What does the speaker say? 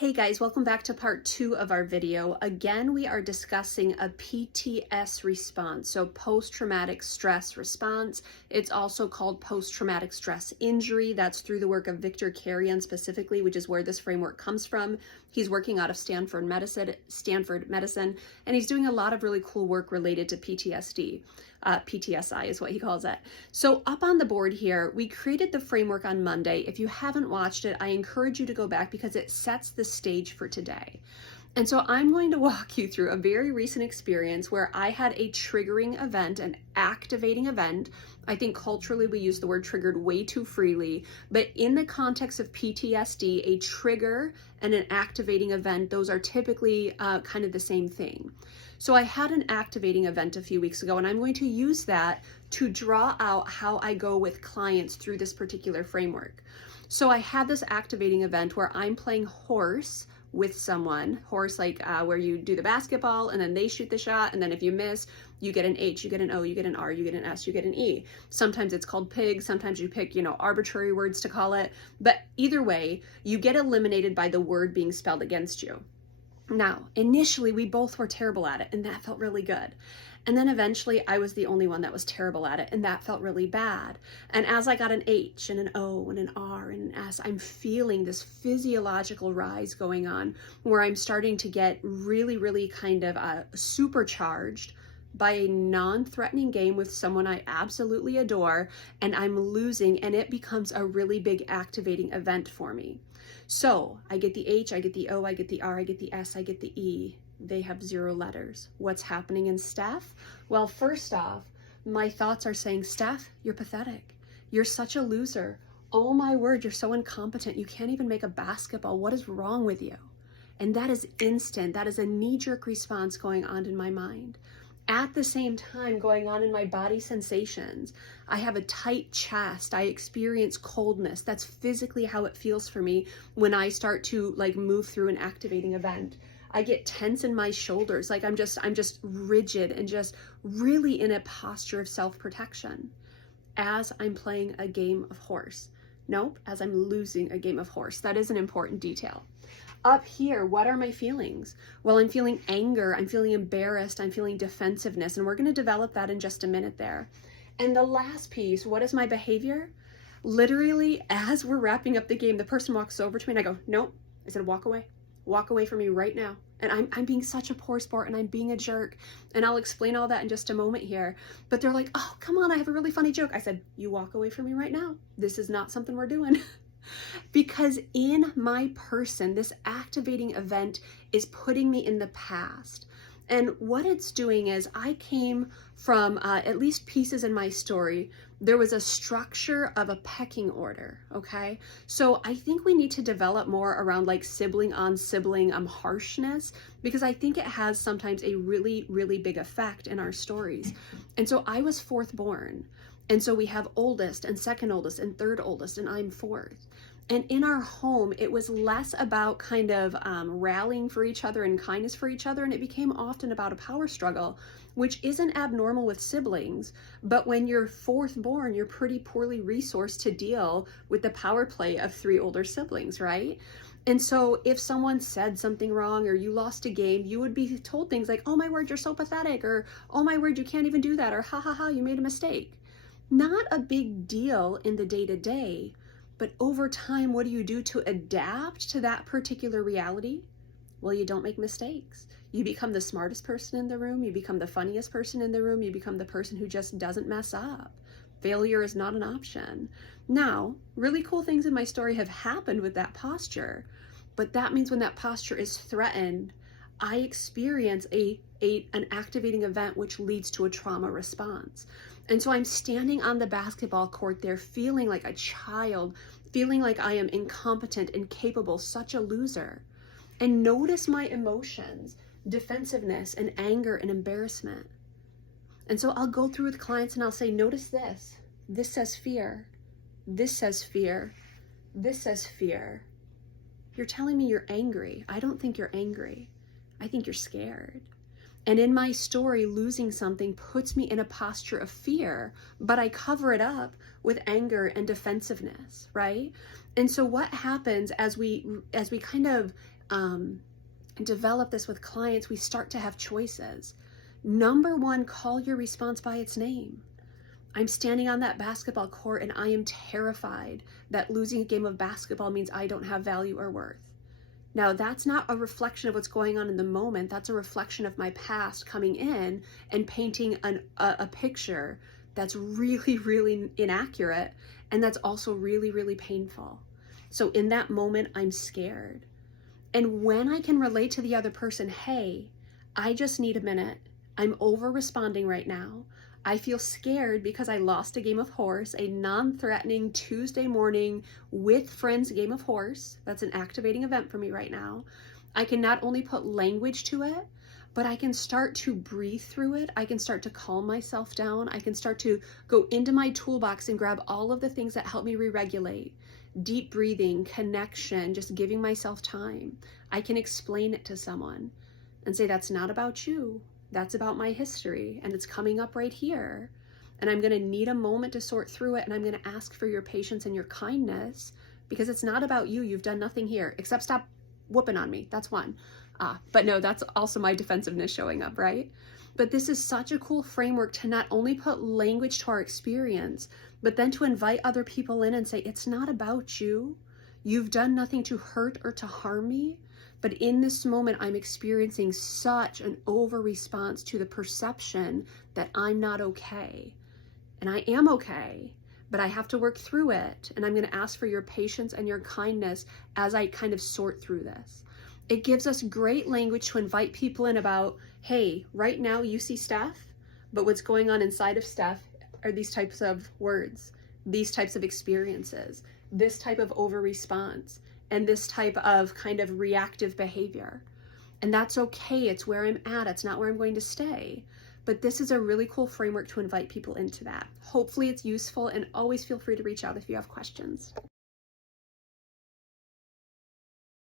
Hey guys, welcome back to part 2 of our video. Again, we are discussing a PTS response, so post-traumatic stress response. It's also called post-traumatic stress injury. That's through the work of Victor Carrion specifically, which is where this framework comes from. He's working out of Stanford Medicine, and he's doing a lot of really cool work related to PTSD. PTSI is what he calls it. So up on the board here, we created the framework on Monday. If you haven't watched it, I encourage you to go back because it sets the stage for today. And so I'm going to walk you through a very recent experience where I had a triggering event, an activating event. I think culturally we use the word triggered way too freely, but in the context of PTSD, a trigger and an activating event, those are typically kind of the same thing. So I had an activating event a few weeks ago, and I'm going to use that to draw out how I go with clients through this particular framework. So I had this activating event where I'm playing horse with someone, horse like where you do the basketball and then they shoot the shot, and then if you miss, you get an H, you get an O, you get an R, you get an S, you get an E. Sometimes it's called pig, sometimes you pick, arbitrary words to call it, but either way, you get eliminated by the word being spelled against you. Now, initially, we both were terrible at it, and that felt really good. And then eventually, I was the only one that was terrible at it, and that felt really bad. And as I got an H and an O and an R and an S, I'm feeling this physiological rise going on where I'm starting to get really, really kind of supercharged by a non-threatening game with someone I absolutely adore, and I'm losing, and it becomes a really big activating event for me. So I get the H, I get the O, I get the R, I get the S, I get the E. They have 0 letters. What's happening in Steph? Well, first off, my thoughts are saying, Steph, you're pathetic. You're such a loser. Oh my word, you're so incompetent. You can't even make a basketball. What is wrong with you? And that is instant. That is a knee-jerk response going on in my mind. At the same time, going on in my body sensations, I have a tight chest. I experience coldness. That's physically how it feels for me when I start to move through an activating event. I get tense in my shoulders. I'm just rigid and just really in a posture of self-protection as I'm playing a game of horse. Nope, as I'm losing a game of horse. That is an important detail. Up here, what are my feelings? Well, I'm feeling anger, I'm feeling embarrassed, I'm feeling defensiveness, and we're going to develop that in just a minute there. And the last piece, what is my behavior? Literally, as we're wrapping up the game, the person walks over to me and I go, nope. I said, walk away. Walk away from me right now. And I'm being such a poor sport and I'm being a jerk. And I'll explain all that in just a moment here. But they're like, oh, come on, I have a really funny joke. I said, you walk away from me right now. This is not something we're doing. Because in my person, this activating event is putting me in the past. And what it's doing is I came from, at least pieces in my story, there was a structure of a pecking order, okay? So I think we need to develop more around sibling on sibling harshness, because I think it has sometimes a really, really big effect in our stories. And so I was 4th born. And so we have oldest and second oldest and third oldest, and I'm 4th. And in our home, it was less about kind of rallying for each other and kindness for each other, and it became often about a power struggle, which isn't abnormal with siblings, but when you're 4th born, you're pretty poorly resourced to deal with the power play of 3 older siblings, right? And so if someone said something wrong or you lost a game, you would be told things like, oh my word, you're so pathetic, or oh my word, you can't even do that, or ha ha ha, you made a mistake. Not a big deal in the day-to-day, but over time, what do you do to adapt to that particular reality? Well, you don't make mistakes. You become the smartest person in the room. You become the funniest person in the room. You become the person who just doesn't mess up. Failure is not an option. Now, really cool things in my story have happened with that posture, but that means when that posture is threatened, I experience an activating event which leads to a trauma response. And so I'm standing on the basketball court there feeling like a child, feeling like I am incompetent, incapable, such a loser. And notice my emotions, defensiveness and anger and embarrassment. And so I'll go through with clients and I'll say, notice this. This says fear. This says fear. This says fear. You're telling me you're angry. I don't think you're angry. I think you're scared. And in my story, losing something puts me in a posture of fear, but I cover it up with anger and defensiveness, right? And so what happens as we kind of develop this with clients, we start to have choices. Number one, call your response by its name. I'm standing on that basketball court and I am terrified that losing a game of basketball means I don't have value or worth. Now, that's not a reflection of what's going on in the moment. That's a reflection of my past coming in and painting a picture that's really, really inaccurate, and that's also really, really painful. So in that moment, I'm scared. And when I can relate to the other person, hey, I just need a minute. I'm over responding right now. I feel scared because I lost a game of horse, a non-threatening Tuesday morning with friends game of horse. That's an activating event for me right now. I can not only put language to it, but I can start to breathe through it. I can start to calm myself down. I can start to go into my toolbox and grab all of the things that help me re-regulate. Deep breathing, connection, just giving myself time. I can explain it to someone and say, that's not about you. That's about my history, and it's coming up right here. And I'm going to need a moment to sort through it, and I'm going to ask for your patience and your kindness, because it's not about you. You've done nothing here except stop whooping on me. That's one. But no, that's also my defensiveness showing up, right? But this is such a cool framework to not only put language to our experience, but then to invite other people in and say, it's not about you. You've done nothing to hurt or to harm me. But in this moment, I'm experiencing such an over response to the perception that I'm not okay. And I am okay, but I have to work through it. And I'm going to ask for your patience and your kindness as I kind of sort through this. It gives us great language to invite people in about, hey, right now you see Steph, but what's going on inside of Steph are these types of words, these types of experiences, this type of over response, and this type of kind of reactive behavior. And that's okay. It's where I'm at. It's not where I'm going to stay. But this is a really cool framework to invite people into that. Hopefully it's useful, and always feel free to reach out if you have questions.